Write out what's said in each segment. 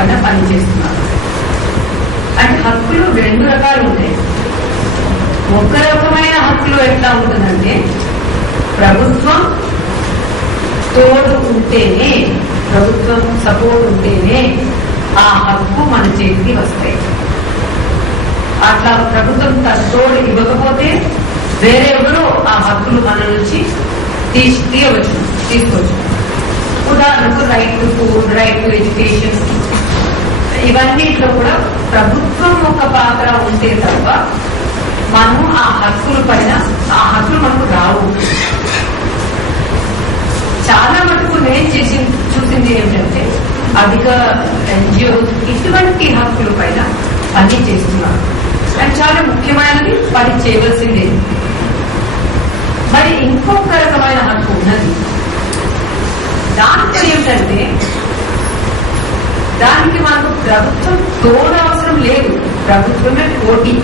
పైన పనిచేస్తున్నారు. అంటే హక్కులు రెండు రకాలు ఉంటాయి. ఒక రకమైన హక్కులు ఎట్లా ఉంటుందంటే ప్రభుత్వం తోడు ఉంటేనే, ప్రభుత్వం సపోర్ట్ ఉంటేనే ఆ హక్కు మన చేతికి వస్తాయి. అట్లా ప్రభుత్వం తోడు ఇవ్వకపోతే వేరెవరో ఆ హక్కులు మన నుంచి తీసుకోవచ్చు. ఉదాహరణకు right to food, right to education, ఇవన్నిట్లో కూడా ప్రభుత్వం ఒక పాత్ర ఉంటే తప్ప మనం ఆ హక్కుల పైన ఆ హక్కులు మనకు రావు. చాలా మటుకు నేను చూసింది ఏమిటంటే అధిక ఎన్జిఓస్ ఇటువంటి హక్కుల పైన పని చేస్తున్నారు. అండ్ చాలా ముఖ్యమైనది పని చేయవలసిందే. మరి ఇంకొక రకమైన హక్కు ఉన్నది. దాంట్లో ఏమిటంటే దానికి మనకు ప్రభుత్వం తోడు అవసరం లేదు, ప్రభుత్వమే పోటీ.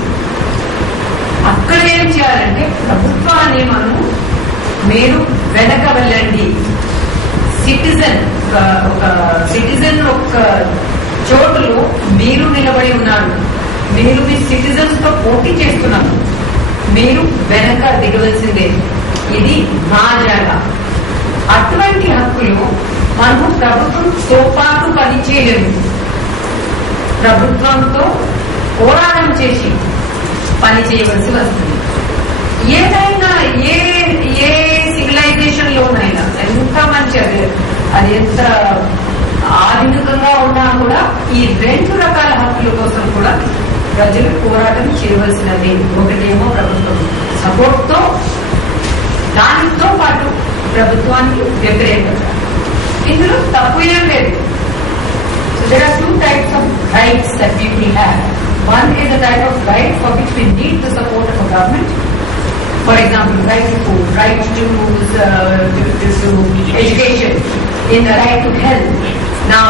అక్కడ ఏం చేయాలంటే ప్రభుత్వాన్ని మనము మీరు వెనక వెళ్ళండి, సిటిజన్ ఒక సిటిజన్ ఒక చోటులో మీరు నిలబడి ఉన్నారు, మీరు మీ సిటిజన్స్ తో పోటీ చేస్తున్నారు, మీరు వెనక దిగవలసిందే, ఇది మా జాగా. అటువంటి హక్కులు మనము ప్రభుత్వంతో పాటు పనిచేయలేము. ప్రభుత్వంతో పోరాటం చేసి పని చేయవలసి వస్తుంది. ఏదైనా ఏ సివిలైజేషన్ లోనైనా ఎంత మంచి అది ఎంత ఆధునికంగా ఉన్నా కూడా ఈ రెండు రకాల హక్కుల కోసం కూడా ప్రజలు పోరాటం చేయవలసినది. ఒకటేమో ప్రభుత్వం సపోర్ట్ తో, దానితో పాటు ప్రభుత్వానికి వ్యతిరేకంగా. ఇందులో తప్పు ఏం లేదు. So there are two types of rights that people have. One is a type of right for which we need the support of a government. For example, right to food, right to education, in the right to health. Now,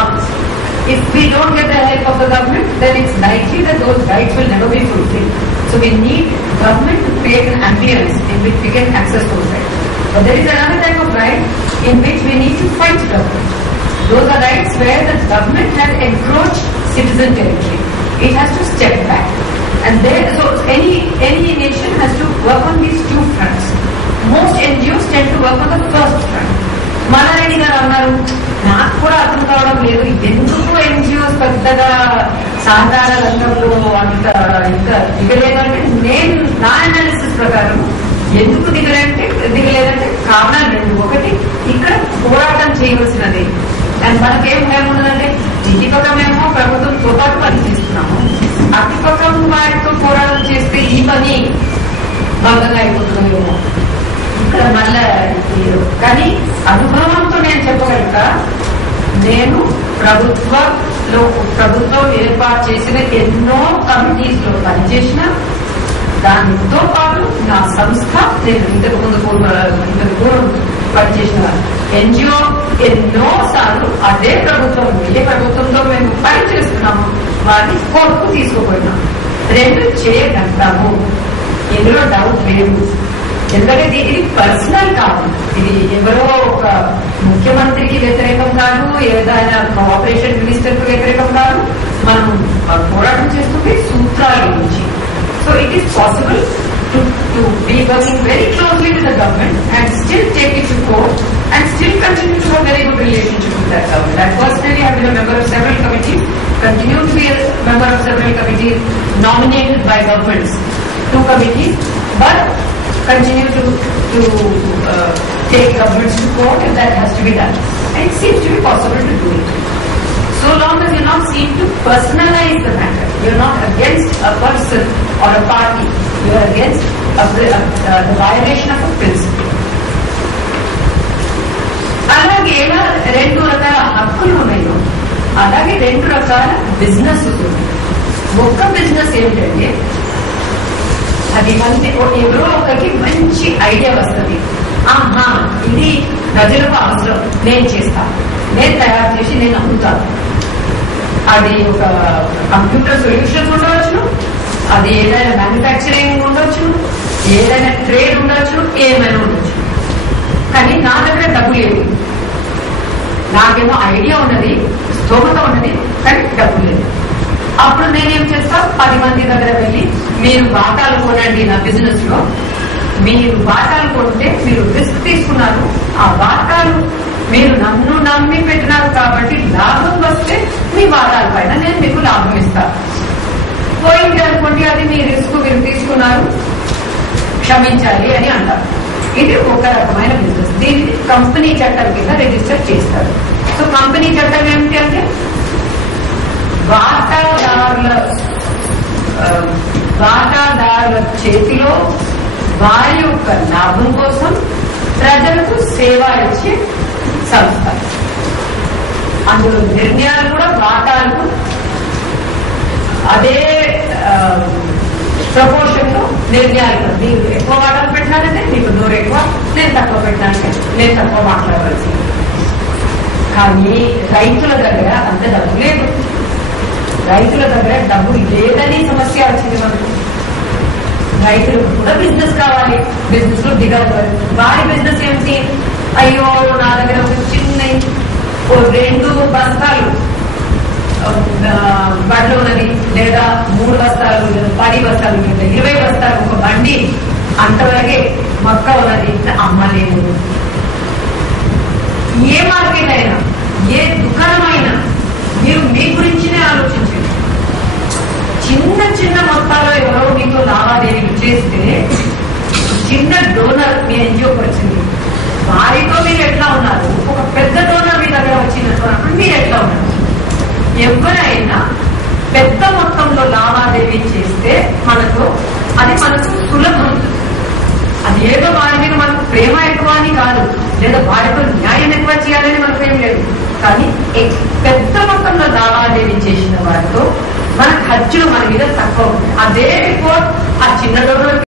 if we don't get the help of the government, then it's likely that those rights will never be fulfilled. So we need government to create an ambience in which we can access those rights. But there is another type of right in which we need to fight government. Those are rights where the government has encroached citizen territory. It has to step back. And there, so any nation has to work on these two fronts. Most NGOs tend to work on the first front. Malareddy garu annaru, నాకు కూడా అర్థం కావడం లేదు ఎందుకు NGOs పెద్దగా సహకార రంగంలో అంత దిగలేదంటే, నేను నా అనాలిసిస్ ప్రకారం ఎందుకు దిగలేదంటే కారణాలు రెండు. ఒకటి, ఇక్కడ పోరాటం చేయవలసినది. అండ్ మనకేం భయం ఉన్నదంటే ఇటుపక్క మేము ప్రభుత్వంతో పాటు పని చేస్తున్నాము, అటుపక్క వాటితో పోరాటం చేస్తే ఈ పని భంగంగా అయిపోతుందేమో ఇక్కడ మళ్ళా. కానీ అనుభవంతో నేను చెప్పగలుగుతా, నేను ప్రభుత్వం ఏర్పాటు చేసిన ఎన్నో కమిటీస్ లో పనిచేసిన, దానితో పాటు నా సంస్థ, నేను ఇంతకు పూర్వం పనిచేసిన ఎన్జిఓ ఎన్నో సార్లు అదే ప్రభుత్వం, ఏ ప్రభుత్వంలో మేము పని చేస్తున్నాము వారిని కోర్టుకు తీసుకుపోయినాం. రెండు చేయగలుగుతాము, ఇందులో డౌట్ లేదు. ఎందుకంటే ఇది పర్సనల్ కాదు, ఇది ఎవరో ఒక ముఖ్యమంత్రికి వ్యతిరేకం కాదు, ఏదైనా కోఆపరేషన్ మినిస్టర్ కు వ్యతిరేకం కాదు. మనం పోరాటం చేస్తుంది సూత్రాల గురించి. So it is possible to be working very closely with the government and still take it to court and still continue to have a very good relationship with that government. I personally have been a member of several committees, continue to be a member of several committees nominated by governments, 2 committees, but continue to take governments to court if that has to be done. And it seems to be possible to do it. So long as you're not seen to personalize the matter, you're not against a person or a party, you're against the violation of a principle. అలాగే ఎలా 2 రకాల హక్కులు ఉన్నాయో అలాగే 2 రకాల business ఉన్నాయి. ఒక్క business ఏంటంటే అది మంచి ఎవరో ఒకరికి మంచి ఐడియా వస్తుంది, ఆహా ఇది ప్రజలకు అవసరం, నేను చేస్తాను, నేను తయారు చేసి నేను అమ్ముతాను. అది ఒక కంప్యూటర్ సొల్యూషన్ ఉండవచ్చు, అది ఏదైనా మ్యానుఫ్యాక్చరింగ్ ఉండొచ్చు, ఏదైనా ట్రేడ్ ఉండొచ్చు, ఏమైనా ఉండొచ్చు. కానీ నా దగ్గర డబ్బు లేదు, నాకేమో ఐడియా ఉన్నది, స్తోమత ఉన్నది, కానీ డబ్బు లేదు. అప్పుడు నేనేం చేస్తా, 10 మంది దగ్గర వెళ్ళి మీరు వాటాలు కొనండి నా బిజినెస్ లో, మీరు వాటాలు కొంటే మీరు రిస్క్ తీసుకున్నారు, ఆ వాటాలు మీరు నన్ను నమ్మి పెట్టినారు కాబట్టి లాభం వస్తే మీ వాటాల పైన నేను మీకు లాభం ఇస్తాను. పోయింది అనుకోండి, అది మీ రిస్క్ మీరు తీసుకున్నారు, క్షమించాలి అని అంటారు. ఇది ఒక రకమైన బిజినెస్. దీన్ని కంపెనీ చట్టం కింద రిజిస్టర్ చేస్తారు. సో కంపెనీ చట్టం ఏమిటి అంటే వాటాదారుల చేతిలో వారి యొక్క లాభం కోసం ప్రజలకు సేవ ఇచ్చే సంస్థ. అందులో నిర్ణయాలు కూడా వాటాలకు అదే ప్రపోర్షన్ లో నిర్ణయాలు. నీకు ఎక్కువ వాటాలు పెట్టినారంటే నీకు 100 ఎక్కువ, నేను తక్కువ పెట్టినానంటే నేను తక్కువ మాట్లాడవలసింది. కానీ రైతుల దగ్గర అంత డబ్బు లేదు. రైతుల దగ్గర డబ్బు లేదని సమస్య వచ్చింది మనకు. రైతులకు కూడా బిజినెస్ కావాలి, బిజినెస్ లో దిగవాలి. వారి బిజినెస్ ఏమిటి, అయ్యో నా దగ్గర ఒక చిన్న 2 బస్తాలు బండ్లు ఉన్నది, లేదా 3 బస్తాలు, లేదా 10 బస్తాలు, లేదా 20 బస్తాలు ఒక బండి, అంతవరకే మొక్క ఉన్నది, అమ్మలేదు. ఏ మార్కెట్ అయినా, ఏ దుకాణం అయినా మీరు మీ గురించినే ఆలోచించండి. చిన్న చిన్న మొత్తాల్లో ఎవరో మీతో లావాదేవీలు చేస్తే, చిన్న డోనర్ మీ ఎన్జిఓకి వచ్చింది, వారితో మీరు ఎట్లా ఉన్నారు, ఒక పెద్ద డోనర్ మీ దగ్గర వచ్చినప్పుడు మీరు ఎట్లా ఉన్నారు. ఎవరైనా పెద్ద మొత్తంలో లావాదేవీ చేస్తే అది మనకు సులభం. అది ఏదో వారి మీద మనకు ప్రేమ ఎక్కువ అని కాదు, లేదా వారితో న్యాయం ఎక్కువ చేయాలని మనకు ఏం లేదు. కానీ పెద్ద మొత్తంలో లావాదేవీ చేసిన వారితో మన ఖర్చులు మన మీద తక్కువ ఉంటాయి. అదే రిపోర్ట్ ఆ చిన్న డోనర్